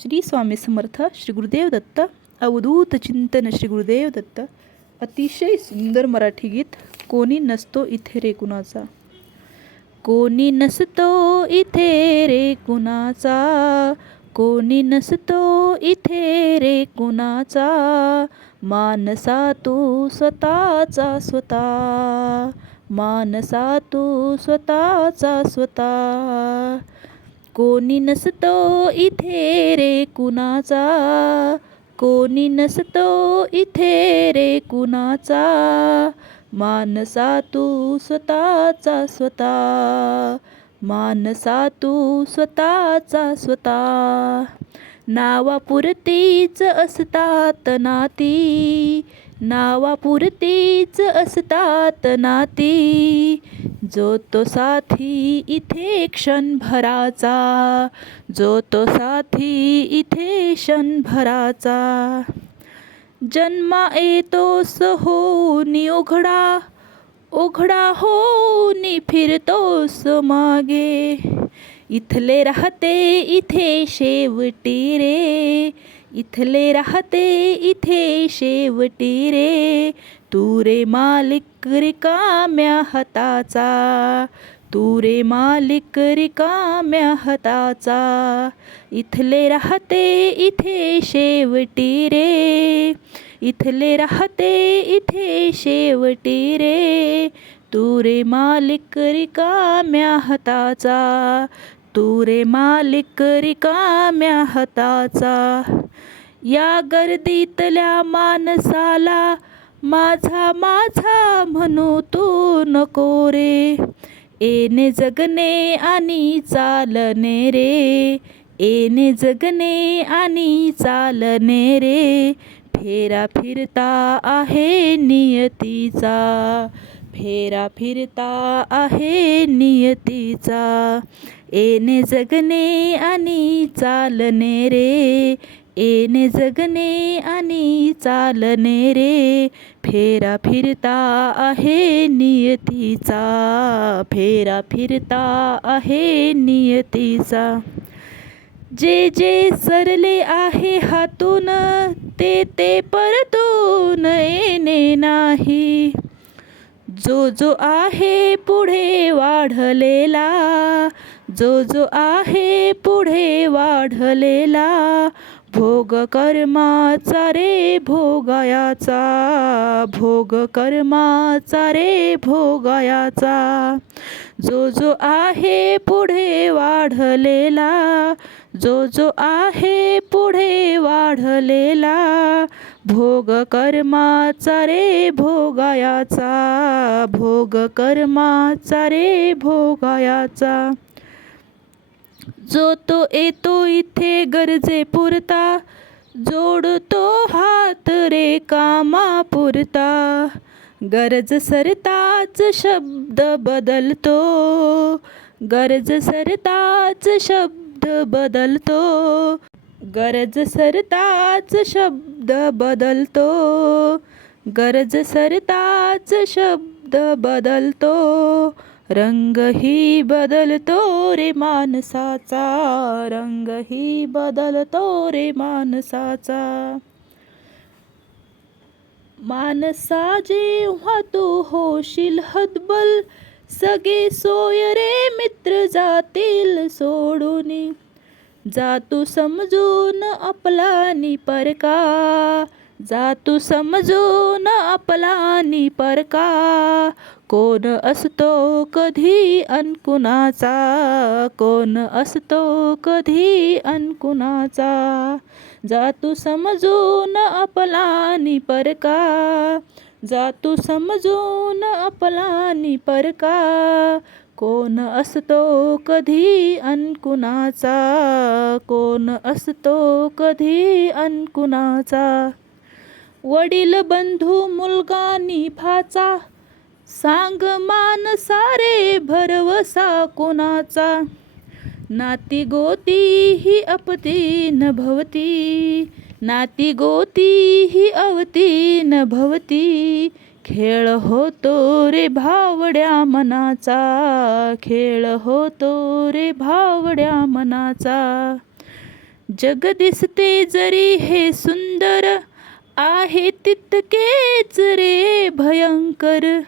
श्री स्वामी समर्थ श्री गुरुदेव दत्त अवधूत चिंतन श्री गुरुदेव दत्त अतिशय सुंदर मराठी गीत कोणी नसतो इथे रे कुणाचा कोणी नसतो इथे रे कुणाचा कोणी नसतो इथे रे कुणाचा मानसा तू स्वतःचा स्वतः मानसा तू स्वतःचा स्वतः कोणी नसतो इथे रे कुणाचा? कोणी नसतो इथे रे कुणाचा? मानसा तू स्वतःचा स्वतः. मानसा तू स्वतःचा स्वतः. नावापुरतीच असतात नाती. नावापुरतीच असतात नाती. जो तो साथी इथे क्षणभराचा जो तो साथी इथे क्षणभराचा. जन्मा येतोस होनी उघडा उघडा नि फिरतोस मागे. इथले राहते इथे शेवटी रे इथले राहते इथे शेवटी रे. तू रे मालिक रिकाम्या हाताचा. तू रे मालिक रिकाम्या हाताचा. इथले राहते इथे शेवटी रे. इथले राहते इथे शेवटी रे. तू रे मालिक रिकाम्या हाताचा. तू रे मालिक रिकाम्या हाताचा. या गर्दीतल्या माणसाला माझा माझा म्हणू तू नको रे. येणे जगणे आणि चालणे रे. येणे जगणे आणि चालणे रे. फेरा फिरता आहे नियतीचा. फेरा फिरता आहे नियतीचा. येणे जगणे आणि चालणे रे. येणे जगणे आणि चालणे रे. फेरा फिरता आहे नियतीचा. फेरा फिरता आहे नियतीचा. जे जे सरले आहे हातून ते ते परतून येणे नाही. जो जो आहे पुढे वाढलेला जो जो आहे पुढे वाढलेला भोग कर्माचा रे भोगायाचा भोग कर्माचा रे भोगायाचा. जो जो आहे पुढे वाढलेला जो जो आहे पुढे वाढलेला भोग कर्माचा रे भोगायाचा. भोग कर्माचा रे भोगायाचा. जो तो येतो इथे गरजे पुरता. जोडतो हात रे कामा पुरता. गरज सरताच शब्द बदलतो. गरज सरताच शब्द बदलतो. गरज सरताच शब्द बदलतो. गरज सरताच शब्द बदलतो. रंगही बदलतो रे माणसाचा. रंगही बदलतो रे माणसाचा. मानसा जेव्हा तू होशील हतबल सगळे सोय रे मित्र जातील सोडून. जा तू समजून आपला परका जा तू समजून आपला परका कोण असतो कधी अनकुणाचा? कोण असतो कधी अनकुणाचा? जा तू समजून आपला परका जा तू समजून आपला परका कोण असतो कधी अनकुणाचा कोण असतो कधी अनकुणाचा वडील बंधू मुलगा निभाचा? सांग मान सारे भरवसा कोणाचा? नाती गोती ही अपती न भवती. नाती गोती ही अवती न भवती. खेळ होतो रे भावड्या मनाचा. खेळ होतो रे भावड्या मनाचा. जग दिसते जरी हे सुंदर आहे तितकेच रे भयंकर.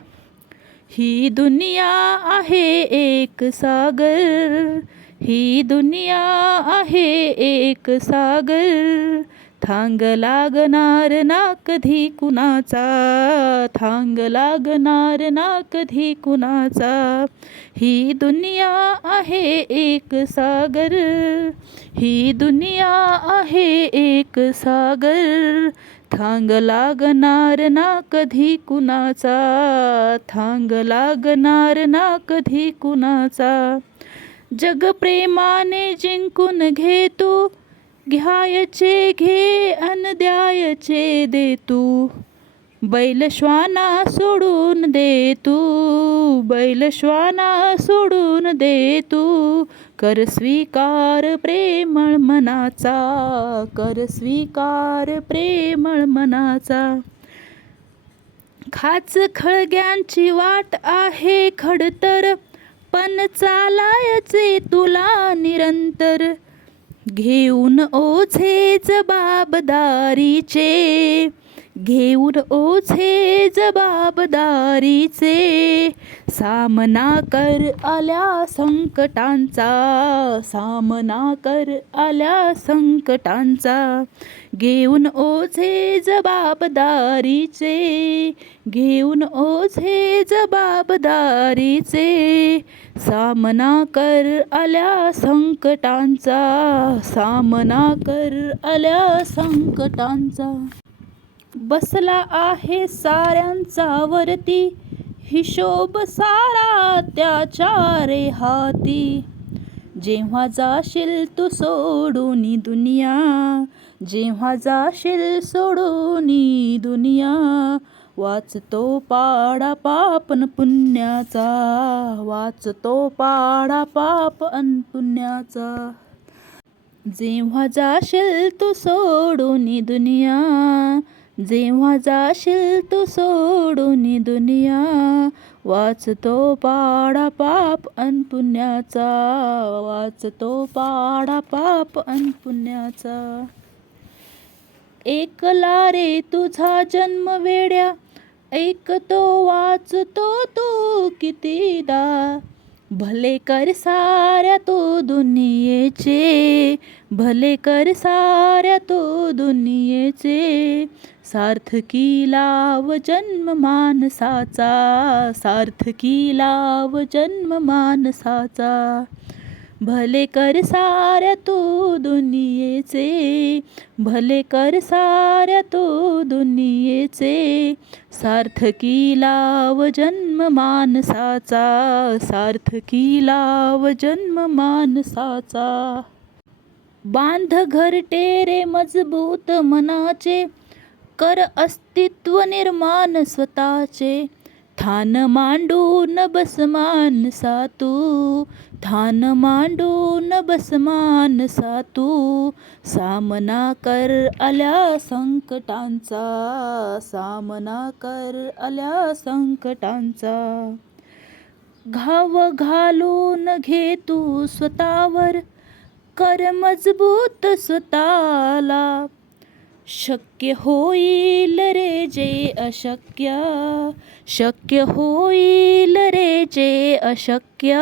ही दुनिया आहे एक सागर ही दुनिया आहे एक सागर. थांग लागणार ना कधी कुणाचा? थांग लागणार ना कधी कुणाचा? ही दुनिया आहे एक सागर. ही दुनिया आहे एक सागर. थांग लागणार ना कधी कुणाचा? थांग लागणार ना कधी कुणाचा? जग प्रेमाने जिंकून घे तू. घ्यायचे घे अन द्यायचे दे तू. बैल श्वाना सोडून दे तू. बैल श्वाना सोडून दे तू. कर स्वीकार प्रेमळ मनाचा. कर स्वीकार प्रेमळ मनाचा. खाच खळग्यांची वाट आहे खडतर. पण चालायचे तुला निरंतर. घेऊन ओझे जबाबदारीचे घेऊन ओझे जबाबदारीचे सामना कर आल्या संकटांचा. सामना कर आल्या संकटांचा. घेऊन ओझे जबाबदारीचे घेऊन ओझे जबाबदारीचे सामना कर आल्या संकटांचा सामना कर आल्या संकटांचा. बसला आहे साऱ्यांचा वरती हिशोब सारा त्याच्या रे हाती. जेव्हा जाशील तू सोडून दुनिया जेव्हा जाशील सोडून दुनिया वाचतो पाडा पाप अन पुण्याचा. वाचतो पाडा पाप अन पुण्याचा. जेव्हा जाशील तू सोडून दुनिया. जेव्हा जाशील तू सोडून दुनिया. वाचतो पाडा पाप अन पुण्याचा. वाचतो पाडा पाप अन पुण्याचा. एकला रे तुझा जन्म वेड्या. ऐकतो वाचतो तो कितीदा? भले कर साऱ्या तो दुनियेचे भले कर साऱ्या तो दुनियेचे सार्थकी लाव जन्म मानसाचा सार्थकी लाव जन्म मानसाचा. भले कर साऱ्या तू दुनियेचे भले कर साऱ्या तू दुनियेचे सार्थकी लाव जन्म मानसाचा सार्थकी लाव जन्म मानसाचा. बांध घरटे रे मजबूत मनाचे कर अस्तित्व निर्माण स्वतःचे थान मांडून बस मानसा तू थान मांडून बस मानसा तू सामना कर आल्या संकटांचा सामना कर आल्या संकटांचा. घाव घालून घे तू स्वतःवर कर मजबूत स्वतःला. शक्य होईल रे जे अशक्य. शक्य होईल रे जे अशक्य.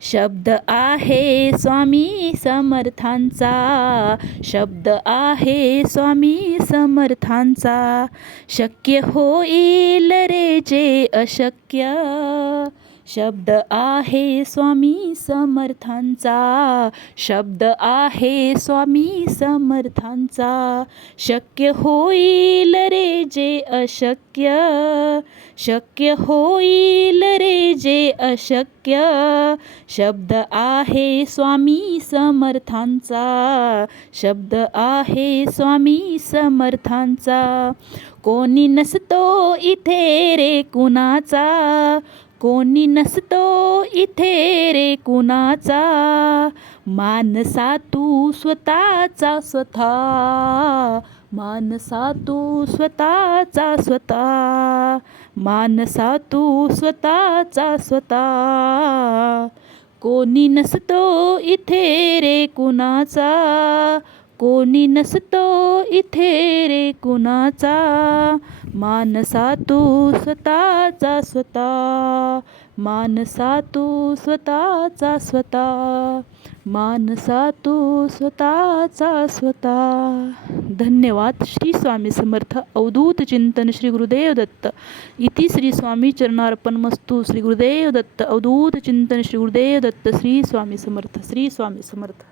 शब्द आहे स्वामी समर्थांचा. शब्द आहे स्वामी समर्थांचा. शक्य होईल रे जे अशक्य. शब्द आहे स्वामी समर्थांचा. शब्द आहे स्वामी समर्थांचा. शक्य होईल रे जे अशक्य. शक्य होईल रे जे अशक्य. शब्द आहे स्वामी समर्थांचा. शब्द आहे स्वामी समर्थांचा. कोणी नसतो इथे रे कुणाचा. कोणी नसतो इथे रे कुणाचा. मानसा तू स्वतःचा स्वतः. मानसा तू स्वतःचा स्वतः. मानसा तू स्वतःचा स्वतः. कोणी नसतो इथे रे कुणाचा. कोणी नसतो इथे रे कुणाचा. मानसा तू स्वतःचा स्वतः. मानसा तू स्वतःचा स्वतः. मानसा तू स्वतःचा स्वतः. धन्यवाद श्री स्वामी समर्थ. अवधूत चिंतन श्री गुरुदेव दत्त. इति श्री स्वामी चरणार्पण मस्तू श्री गुरुदेव दत्त. अवधूत चिंतन श्री गुरुदेव दत्त. श्री स्वामी समर्थ. श्री स्वामी समर्थ.